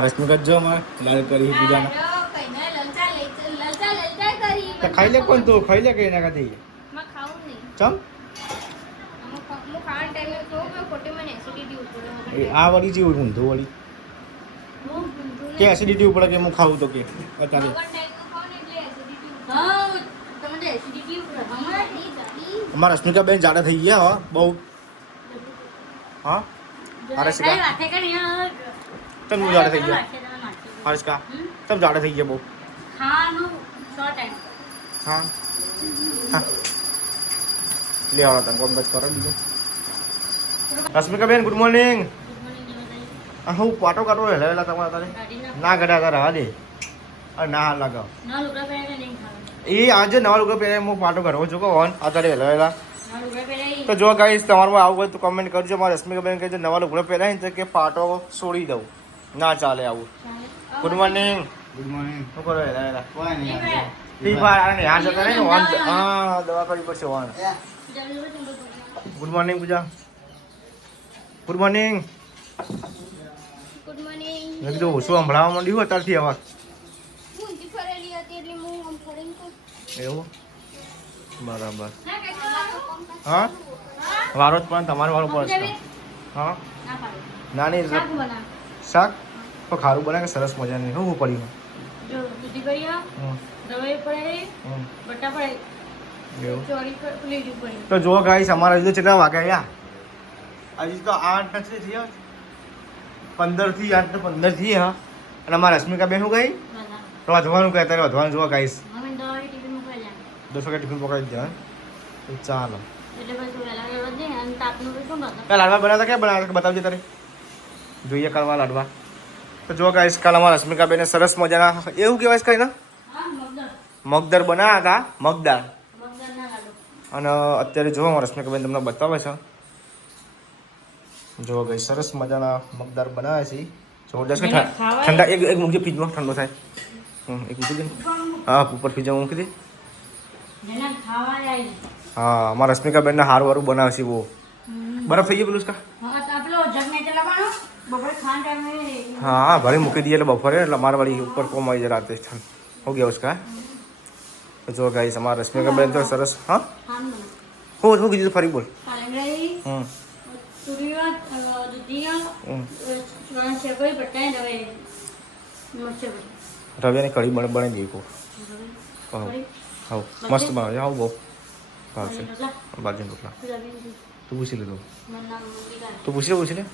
રશ્મિકા જો લાલ કરી પૂજા ખાઈ લે કોણ તું ખાઈ લે કઈ ના કાથી ચમ આ વળી જેવું ઊંધું વળી કે એસિડિટી ઉપર કે હું ખાવું તો કે અત્યારે અમારા રશ્મિકા બેન જાડા થઈ ગયા હો બહુ હા હર્ષિકા તમ જાડા થઈ ગયા હર્ષિકા તમ જાડા થઈ ગયા બહુ હા લે આવો તને કોમ બચ કરો બીજું રશ્મિકા બેન ગુડ મોર્નિંગ હું પાટો કાઢો હેલા તમારા તારે ના ગડા તારે હા દે અરે ના લગાવ એ આજે નવા લુગડા પહેરે હું પાટો કાઢવો છું કોણ અત્યારે હેલા તો જો ગાઈસ તમારું આવું હોય તો કમેન્ટ કરજો મારા રશ્મિકા બેન કહેજો નવા લુગડા પહેરાય તો કે પાટો છોડી દઉં ના ચાલે આવું ગુડ મોર્નિંગ શું કરો હેલા ફ્રી ફાયર અને યાર જતા નહીં વાન હા દવા કરવી પડશે વાન ગુડ મોર્નિંગ પૂજા ગુડ મોર્નિંગ ગુડ મોર્નિંગ મેં કીધું શું સંભળાવવા માંડ્યું અત્યારથી અવાજ એવું બરાબર હા વારો જ પણ તમારો વારો પડશે હા ના નહીં શાક તો ખારું બનાવે સરસ મજાની શું પડ્યું તો જો ગાઈસ અમારા હજુ કેટલા વાગ્યા હજી તો 8 નથી થયા 15 થી 8 તો 15 થી હા અને અમારા રશ્મિકા બેન શું ગઈ તો વધવાનું કહે ત્યારે વધવાનું જોવા ગાઈસ 10 વાગે ટિફિન પકડી દે તો ચાલો લાડવા બનાવતા ક્યાં બનાવતા બતાવજે તારે જોઈએ કરવા લાડવા તો જો ગાઈસ કાલ અમારા રશ્મિકા બેને સરસ મજાના એવું કહેવાય કઈ ના મગદર બનાવ્યા હતા મગદાર અને અત્યારે જો અમારા રશ્મિકા બેન તમને બતાવે છે જો ગઈ સરસ મજાના મગદાર બનાવ્યા છે જબરદસ્ત ઠંડા એક મૂકજો ફ્રીજમાં ઠંડો થાય એક મૂકી દે હા ઉપર ફ્રીજમાં મૂકી દે હા અમારા રશ્મિકા બેન ને હારું હારું બનાવે છે બહુ બરફ થઈ ગયો પેલું હા ભલે મૂકી દઈએ એટલે બપોરે એટલે અમારા વાળી ઉપર કોમ આવી જાય રાતે હો ગયા ઉસકા જો ગાઈસ અમારા રશ્મિકા બેન તો સરસ હા હું કીધું ફરી બોલ રવિયાની કઢી બનાવી દઈએ કો હા મસ્ત બનાવે આવું બહુ ભાવશે બાજુ રોટલા તું પૂછી લે તું પૂછી લે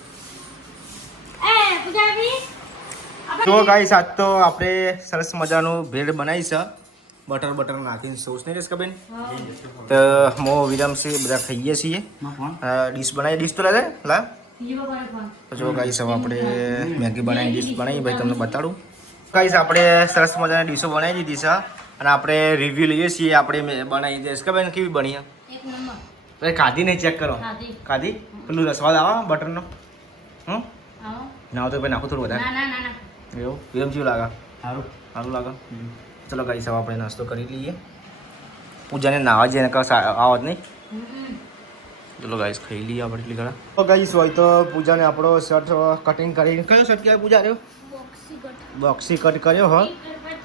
જો ગાઈસ આજ તો આપણે સરસ મજાનું ભેળ બનાવી છે બટર નાખીને સોસ નહીં રેસ બેન તો મો વિરામસી બધા ખાઈએ છીએ ડીશ બનાવી ડીશ તો લાગે લા તો જો ગાઈસ હવે આપણે મેગી બનાવી ડીશ બનાવી ભાઈ તમને બતાડું ગાઈસ આપણે સરસ મજાની ડીશો બનાવી દીધી છે અને આપણે રિવ્યુ લઈએ છીએ આપણે બનાવી દઈશ કે બેન કેવી બની છે ખાધી નહીં ચેક કરો ખાધી પેલું રસવાદ આવા બટરનો ના તો ભાઈ નાખું થોડું વધારે એવું વિરમ જેવું લાગે સારું લાગે ચલો ગાઈસ હવે આપણે નાસ્તો કરી લઈએ પૂજાને નાવા જઈએ આવત નહીં ચલો ગાઈસ ખાઈ લઈએ આપણે એટલી ઘણા તો ગાઈસ હોય તો પૂજાને આપણો શર્ટ કટિંગ કરીને કયો શર્ટ કહેવાય પૂજા રહ્યો બોક્સી કટ કર્યો હો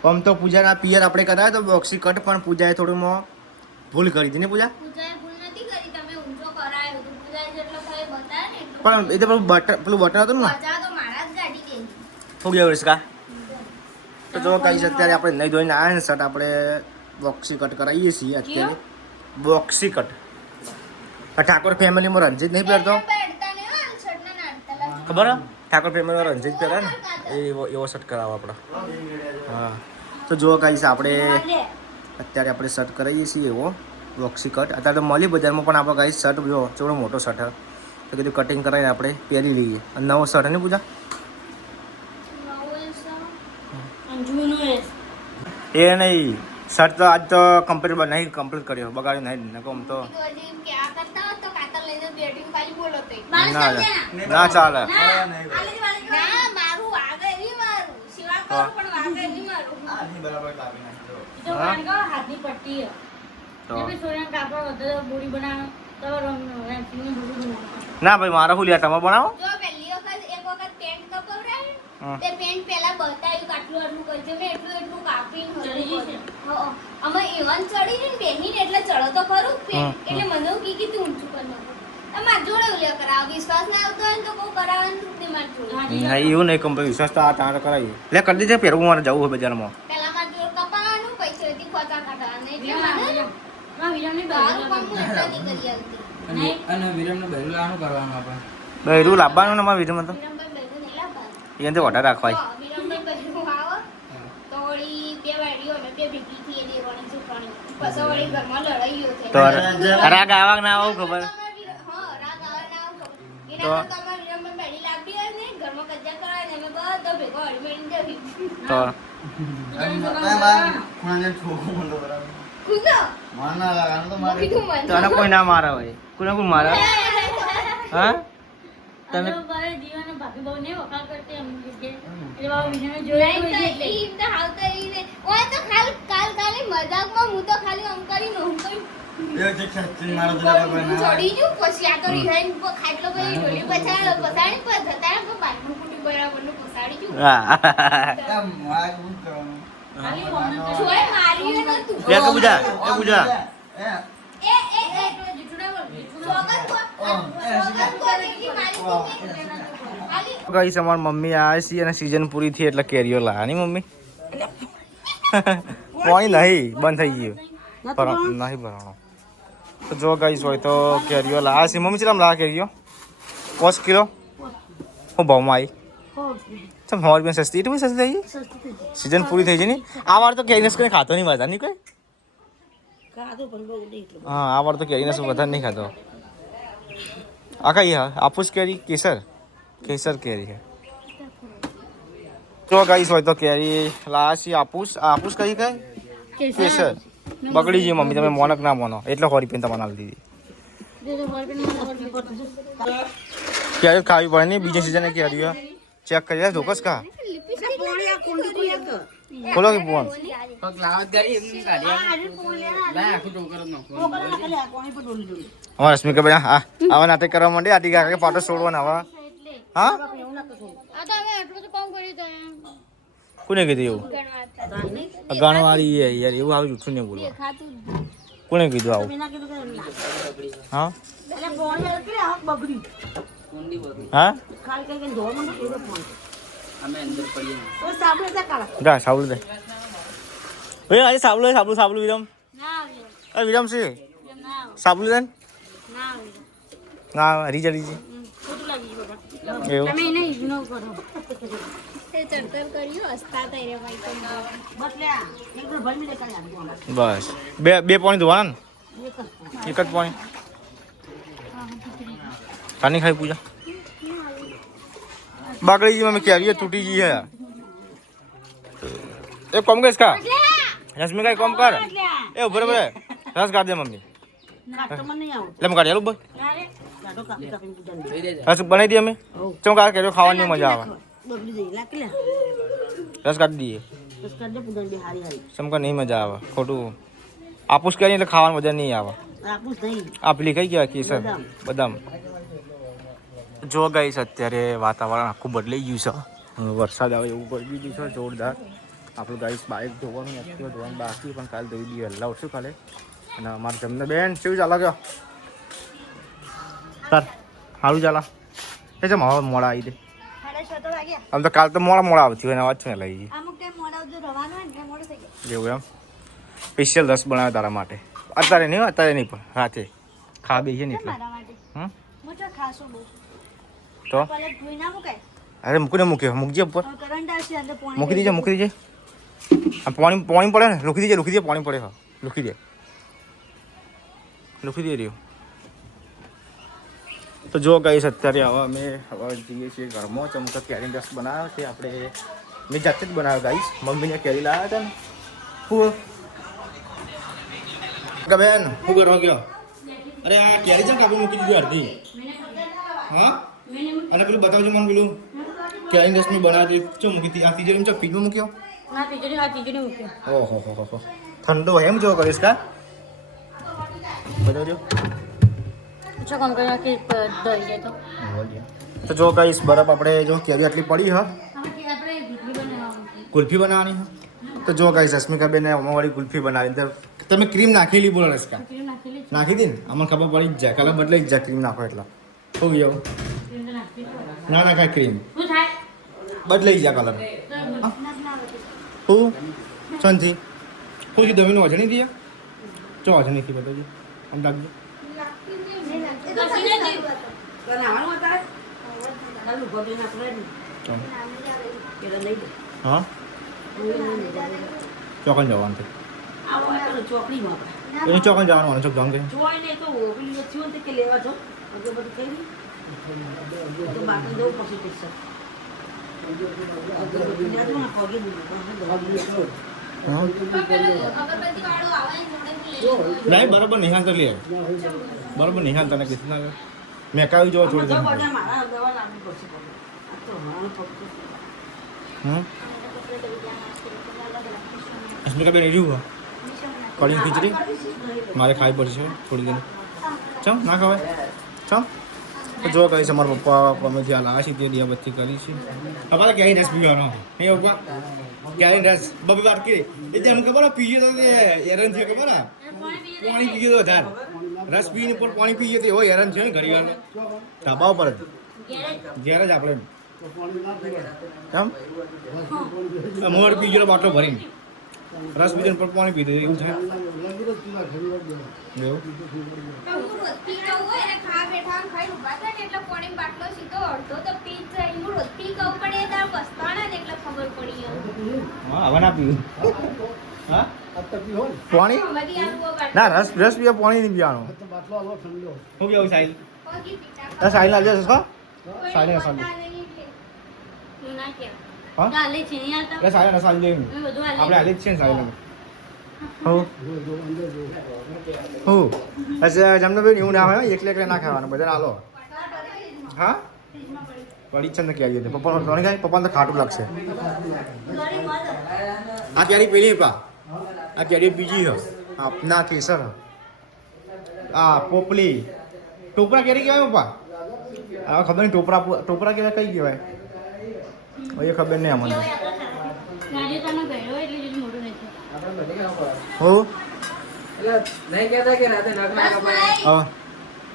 આમ તો પૂજાના પિયર આપણે કરાયો તો બોક્સી કટ પણ પૂજાએ થોડું ભૂલ કરી હતી ને પૂજા પણ એ તો પેલું બટર હતું ને થોડી વર્ષ કા તો જો કઈ છે અત્યારે આપણે નહીં ધોઈને આવ્યા ને શર્ટ આપણે બોક્સી કટ કરાવીએ છીએ અત્યારે બોક્સી કટ ઠાકોર ફેમિલીમાં રંજીત નહીં પહેરતો ખબર ઠાકોર ફેમિલીમાં રંજીત પહેરે ને એવો શર્ટ કરાવો આપણે હા તો જો કઈ છે આપણે અત્યારે આપણે શર્ટ કરાવીએ છીએ એવો બોક્સી કટ અત્યારે તો મળી બજારમાં પણ આપણે કઈ શર્ટ જો થોડો મોટો શર્ટ તો કીધું કટિંગ કરાવીને આપણે પહેરી લઈએ અને નવો શર્ટ નહીં પૂજા એ નહીં શર્ટ તો આજ તો કમ્પ્લીટ કર્યો બગાડ્યો નહીં નકો આમ તો ના ચાલે તો મેં સોયાના કાપડ વધારે બોડી બનાવો તો રેન્સિંગની બોડી બનાવો. ના ભાઈ મારા શું લ્યા તમે બનાવો જો પહેલી વખત એક વખત પેન્ટ કપાવરાય હા. તે પેન્ટ પહેલા બતાવ્યું કે આટલું આટલું કરજો મેં એટલું કાપીને ચડી ગઈ છે? હા અમે ઇવન ચડી ને બેહીને એટલે ચડો તો ખરું જ હા, પેન્ટ એટલે મને એવું કી તું ઊંચું કરી નાખો માર જોડે ઉલ્યા કરાવ વિશ્વાસ ના આવતો હોય ને તો કોઈ કરાવે ને તે માર જોડે ના એવું નહીં કંપની વિશ્વાસ તો આ તારે કરાવી લે કરી દીધે પહેરવું મારે જવું હોય બજારમાં પહેલા માર જોડે કપાવાનું પૈસેથી ખોટા કાઢવાના એટલે મને ના વિરામની દારૂ બહેન પણ હું એટલા નહીં કરી આવતી અને વિરમને બહેરું લાવવાનું કરવાનું આપણે. બહેરું લાવવાનું ને મારા વિડીયોમાં તો વિરમભાઈ બહેરું નહીં લાવવાનું. એને તો વધારે રાખવાય હા, વિરમભાઈ બહેરું આવે તો વળી બે વાડીઓ અમે બે ભેગી થી એની રોણી ચૂંટણી પછી વળી ઘરમાં લડાઈઓ થઈ તો રાગ આવા ના આવું ખબર હા, રાત આવે ના આવું ખબર. તો? એના કરતા અમારે વિરમભાઈ બેડી લાવડી હોય ને ઘરમાં કજ્જા કરાય ને અમે બધા ભેગો હળીમળીને જવી. તો કૂદો. મૂકી દઉં મને. તને કોઈ ના મારે હોય કોને કોઈ મારે હા તમે અને મારે જીવન ભાભી બહુ ને વખાણ કરતી એમ કે એટલે બાબા વિરામે જોયા નહીં તો હોય એટલે ઈ તો હાવ તો ઈ ને. ઓય તો ખાલી મજાકમાં હું તો ખાલી આમ કરીને હું કઈ હું ચડી જઉં પછી આ તો રિહાઈન ખાટલો પછી ઢોલી પછાડી પણ થતા પણ બાટલું કુટી બરાબરનું પછાડી જઉં. હા ખાલી ઓનલાઈન જોય માર્યું નતું. લે કે પૂજા એ પૂજા એ જીતુડા બોલ જીતુડા સ્વાગત કોની મારી ખાલી ગાઈસ અમાર મમ્મી આવે છે અને સીઝન પૂરી થઈ એટલે કેરીઓ લાયા ની મમ્મી કોઈ નહીં બંધ થઈ ગયું નહીં ભરવાનો તો જો ગાઈસ હોય તો કેરીઓ લાયા છે મમ્મી ચલામ લાયા કેરીઓ 5 કિલો હું ભાવમાં આવી ચમ 100 રૂપિયા સસ્તી એટલી સસ્તી થઈ સીઝન પૂરી થઈ છે ને આ વાર તો કેરી નસ કોઈ ખાતો નહીં મજા નહીં કોઈ હા આ વાર તો કેરી નસ વધારે નહીં ખાતો આ કઈ હા આપુસ કેરી કેસર કેસર કેરી છે જો ગાઈસ હોય તો કેરી લાયા છે આપુસ કઈ કઈ કેસર બગડી ગઈ મમ્મી તમે મોનક ના મોનો એટલે 100 રૂપિયા તમને આપી દીધી કેરી ખાવી પડે નહીં બીજી સિઝન કેરી ચેક કરી ધોકસ કા ખોલો કે ફોન અમારા રશ્મિકા બેન હા આવા નાટક કરવા માંડે આટી કાકા ફોટો છોડવાના આવા હા આ તો અમે આટલું તો કામ કર્યું તો કોને કીધું એવું ગણવાળી યાર એવું આવું જૂઠું નહીં બોલવા કોને કીધું આવું હા હા જા સાબુ દે ઓય આજે સાબુ વિરમ ના આવ્યો અરે વિરમ છે ના સાબુ દે ના આવ્યો ના હરી જડી છે ખોટું લાગી ગયું બધા એવું તમે એને ઇગ્નોર કરો તે ચડતર કર્યું હસતા હતા રે ભાઈ તો બસ બે પાણી ધોવાના ને એક જ પાણી ખાની ખાઈ પૂજા બગડી ગઈ મમ્મી કેરીઓ તૂટી ગઈ હે એ કોમ કરીશ કા રશ્મિ કઈ કોમ કર એ ઉભર ઉભર રસ કાઢ દે મમ્મી એટલે હું કાઢી આલું બસ રસ બનાવી દઈએ અમે ચમ કા કેરીઓ ખાવાની મજા આવે રસ કાઢી દઈએ ચમકા નહીં મજા આવે ખોટું આપુસ કરી એટલે ખાવાની મજા નહીં આવે આ પેલી કઈ કહેવાય કેસર બદામ જો ગાઈસ અત્યારે વાતાવરણ આખું બદલાઈ ગયું છે વરસાદ આવે એવું પડી ગયું છે જોરદાર આપણું ગાઈસ બાઇક ધોવાનું એક્ટિવા ધોવાનું બાકી પણ કાલે ધોઈ દઈએ વહેલા ઉઠશું કાલે અને અમારે જમને બેન કેવું ચાલે ગયો સર સારું ચાલે એ છે મારા મોડા આવી દે આમ તો કાલ તો મોડા આવતી હોય ને અવાજ છે ને લઈ ગઈ અમુક ટાઈમ મોડા જો રવાનું હોય ને એટલે મોડું થઈ જાય એવું એમ સ્પેશિયલ રસ બનાવ્યો તારા માટે અત્યારે નહીં પણ રાતે ખા બેસીએ ને એટલે મારા માટે હમ હું તો ખાસું બહુ તો પલે ધોઈ ના મુકાય અરે મૂકીએ મૂકજે ઉપર કરંટ આવશે અંદર પાણી મૂકી દીજે આ પાણી પડે ને રૂકી દીજે પાણી પડે હા રૂકી દે રહ્યું તો જો ગાઈસ અત્યારે હવે અમે જઈએ છીએ ઘરમાં ચમકા કેરી રસ બનાવ્યો છે આપણે મેં જાતે જ બનાવ્યો ગાઈસ મમ્મીને કેરી લાવ્યા હતા ને હું બેન શું કરવા ગયો અરે આ કેરી છે કાપી મૂકી દીધી અડધી હા અને પેલું બતાવજો મને પેલું કેરી રસ મેં બનાવી ચો મૂકી હતી આ તિજોરી ચો ફ્રીજમાં મૂક્યો ના તીજડી મૂક્યો ઓહો ઠંડો એમ જેવો કરીશ કા બતાવજો. શું કામ કર્યા કે દઈ જાય તો તો જો ગાઈસ બરફ આપણે જો કેરી આટલી પડી હ આમાંથી આપણે ગુટલી બનાવવાની કુલ્ફી બનાવવાની હ. તો જો ગાઈસ અસ્મિકાબેને અમારી કુલ્ફી બનાવી. તો તમે ક્રીમ નાખેલી બોલો રસકા ક્રીમ નાખેલી છે નાખી દી ને અમને ખબર પડી જ જાય કલર બદલાઈ જ જાય ક્રીમ નાખો એટલા શું ગયું ક્રીમ તો નાખી છે ના નાખાય ક્રીમ શું થાય બદલાઈ જાય કલર હું શાંતિ હું કીધું દમીનું વજણી દઈએ ચો વજણી થી બતાવજો આમ લાગજો હા ચોકન જવાનું છે એને ચોકન જવાનું ચોક જવાનું અગરબત્તી વાળો આવે ને જોડે નહીં બરાબર નિહાલ તો લે બરાબર નિહાલ તને કીધું ના મેં કાવી જોવા છોડી દઉં અસ્મિકાબેન રહ્યું કઢી ખીચડી મારે ખાવી પડશે થોડી દેર ચમ ના ખવાય ચમ તો જો કહીશ અમારા પપ્પા અમે ત્યાં લાવે છે તે દિયાબત્તી કરી છે અમારે ક્યાંય રસ પીવાનો નહીં પપ્પા ક્યાંય રસ બબી વાત કરી એ જેમ ખબર પીએ તો હેરાન થયો ખબર પાણી પીએ તો વધારે રસ પીને પણ પાણી પીએ તો એવો હેરાન છે ને ઘણી વાર ધાબા ઉપર જ ઘેર જ આપણે કેમ મોર પીજો બાટલો ભરીને રસ પીજો પણ પાણી પીધું એવું છે એવું હું રોટલી કહું હોય અને ખા બેઠા ખાઈ ઉભા થાય ને એટલે પાણી બાટલો સીધો અડધો તો પી જ જાય હું રોટલી કહું પણ એ તાર બસતાણા ને એટલે ખબર પડી હા હવે ના પીવું હા પાણી અમારી આ બાટલો ના રસ રસ પીવા પાણી નહીં પીવાનું શું કેવું સાહિલ પગી પીતા સાહિલ ના જશે કા કોઈ સાહિલ ના બતા સાહિલ નહીં એટલે. હું ના કેમ હા ચાલે છે નહીં આવતા એટલે સાહિલ ના સાહિલ લઈને અમે બધું હાલે આપણે આજે જ છે ને સાહિલ હું હું અચ્છા જમને ભાઈ એવું ના હોય એકલે એકલે ના ખાવાનું બધા હાલો હા પડી છે ને ક્યારે હતી પપ્પા ત્રણ ખાય પપ્પાને તો ખાટું લાગશે આ ક્યારે પેલી પા આ ક્યારે બીજી હ આપના કેસર આ પોપલી ટોપરા ક્યારે કહેવાય પપ્પા આ ખબર નહીં ટોપરા કહેવાય કઈ કહેવાય એ ખબર નહીં અમને ગાડી તમે ગયો એટલે જેટલું મોટું નથી હો એટલે નહીં કહેતા કે રાતે નખ ના કપાય હા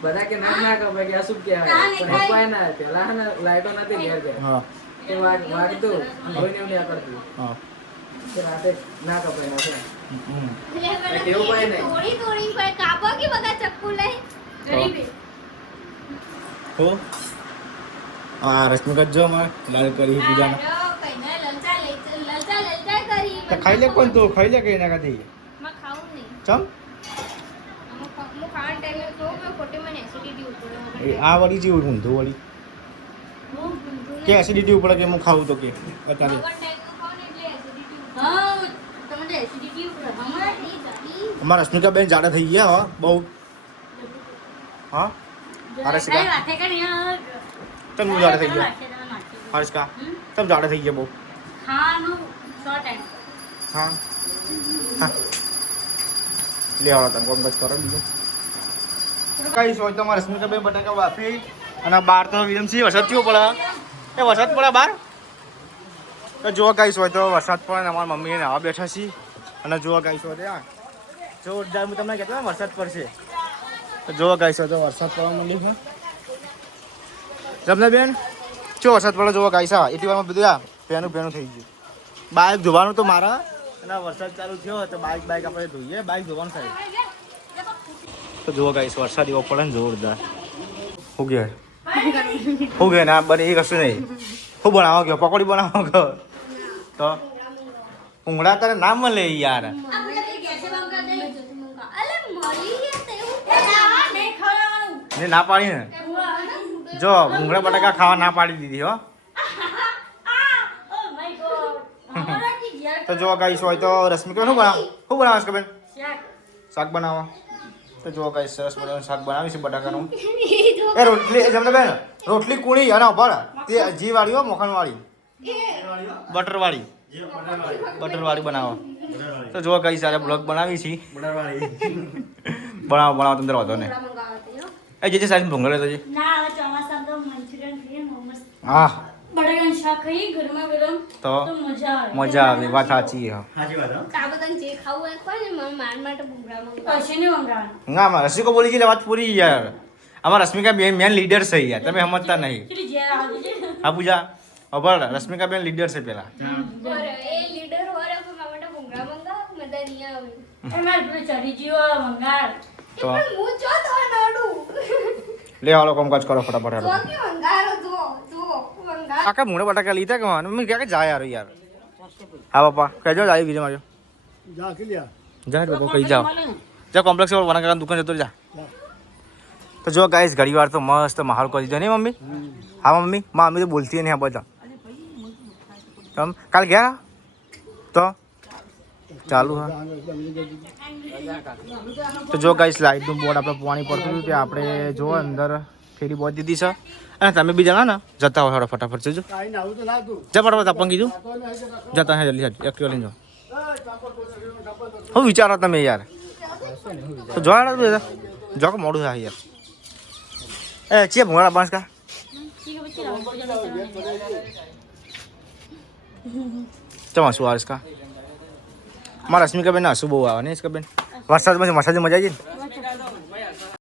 બધા કે નખ ના કપાય કે અશુભ કહેવાય પણ કપાય ના પેલા હે ને લાઈટો નથી ઘેર ઘેર હા તો વાગતું જોઈને એવું નહીં કરતું હા કે રાતે ના કપાય ના એટલે પેલા કેવું હોય ને? થોડી થોડી પર કાપો કે બધા ચક્કુ લઈ ગરીબે હો આ રશ્મિકા જો અમારે લાલ કરી પૂજાના કઈને લલચા લલચા કરી તો ખાઈ લે કોણ તું ખાઈ લે કઈ ના કાથી માં ખાવું નહીં ચમ હું ખાવા ટાઈમે તો મેં ખોટી મને એસિડિટી ઉપર એ આ વળી જેવું ઊંધું વળી કે એસિડિટી ઉપર કે હું ખાવું તો કે અત્યારે ખાવા ટાઈમે ખાવ ને એટલે એસિડિટી હા તમને એસિડિટી ઉપર હમણાં અમારા રશ્મિકા બેન જાડા થઈ ગયા હો બહુ હા અરે શિકા વાતે કરી ચમ હું જાડા થઈ ગયા હર્ષકા ચમ જાડા થઈ ગયા બહુ ખાવાનું સો ટાઈમ હા હા લે આવડો તમે કોમ કરો બીજું કઈ સોચ તો મારા રશ્મિકા બેન બટાકા બાફી અને બાર તો વિલમસી વરસાદ કેવો પડે એ વરસાદ પડે બાર તો જો ગાઈસ હોય તો વરસાદ પડે ને અમારા મમ્મી નાવા બેઠા છીએ અને જો ગાઈસ હોય ત્યાં જોરદાર હું તમને કહેતો ને વરસાદ પડશે તો જો ગાઈસ હોય તો વરસાદ પડવા માંડ્યો છે જમના બેન ચો વરસાદ પડે જોવો ગાઈસ હા એટલી વારમાં બધું આ પેનું થઈ ગયું બાઇક ધોવાનું તો મારા અને વરસાદ ચાલુ થયો તો બાઇક આપણે ધોઈએ બાઇક ધોવાનું થાય તો જુઓ ગાઈસ વરસાદ એવો પડે ને જોરદાર હું ગયા ના બને એ કશું નહીં હું બનાવો ગયો પકોડી બનાવો ગયો તો ઉંગળા તારે ના મળે યાર અલે મરી ને ના પાડી ને જો ભૂંગળા બટાકા ખાવા ના પાડી દીધી હો તો જો ગાઈસ હોય તો રશ્મિકા શું બનાવશ કે બેન શાક બનાવો તો જો ગાઈસ સરસ મજાનું શાક બનાવીશ બટાકાનું એ રોટલી જમને બેન રોટલી કુણી અને ઉભા તે જી વાળી હો મોખણ વાળી બટર વાળી બનાવો તો જો ગાઈસ આજે બ્લોગ બનાવી છી બનાવો તમને વાંધો નહીં. ભૂંગળા મંગાવવા હતા, હો. એ જે સાઈઝ ભૂંગળ લેતો છે. ના હવે ચોમાસામાં તો મંચુરિયન ખાઈએ મોમોસ હા બટાકાનું શાક ખાઈએ ગરમા ગરમ તો તો મજા આવે મજા આવે વાત સાચી હા. આ બધાને જે ખાવું હોય ખાય ને મારા માટે ભૂંગળા મંગાવો. કશે નહીં મંગાવવાનું ના આમાં રસિકો બોલી ગઈ વાત પૂરી યાર. આમાં રશ્મિકા બેન મેન લીડર છે યાર, તમે સમજતા નહીં. પેલી ઝેર આવી છે હા પૂજા અભર રશ્મિકા બેન લીડર છે પેલા. બરાબર, એ લીડર હોય પણ મારા માટે ભૂંગળા મંગાવો, મજા નહીં આવે. એ મારે પેલું ચડી જીવો મંગાળ એ પણ હું જો તો નડું. લે હાલો કામકાજ કરો ફટાફટ જો હાલો. કે મંગારો જો મંગારો. કાકા મૂળે બટાકા લીધા કે મમ્મી ક્યાં કે જાય યાર. હા પપ્પા કહેજો જાય બીજે માર્યો જા બાપા કઈ જાઓ જા કોમ્પ્લેક્સ પર વના કાકાની દુકાન જતો જા. તો જો ગાઈસ ઘડી વાર તો મસ્ત માહોલ કરી દીધો નહીં મમ્મી. હા મમ્મી મમ્મી તો બોલતી નહીં આ બધા. તમ કાલ ગયા તો ચાલુ હા. તો જો ગાઈસ લાઈટનું બોર્ડ આપણે પાણી પડતું હતું કે આપણે જો અંદર ફેરી બહુ દીધી છે અને તમે બી જણા ને જતા હોય ફટાફટ જજો જા ફટાફટ આપણ કીધું જતા હે જલ્દી એક્ટિવા લઈને જાઓ. હું વિચારો તમે યાર તો જો જો કે મોડું થાય યાર. એ ચીએ ભૂંગળા બાંસ કા ચમા શું આવે કા મારા રશ્મિકા બેન હસું બહુ આવે ને બેન વરસાદમાં મસાજ મજા આવી ને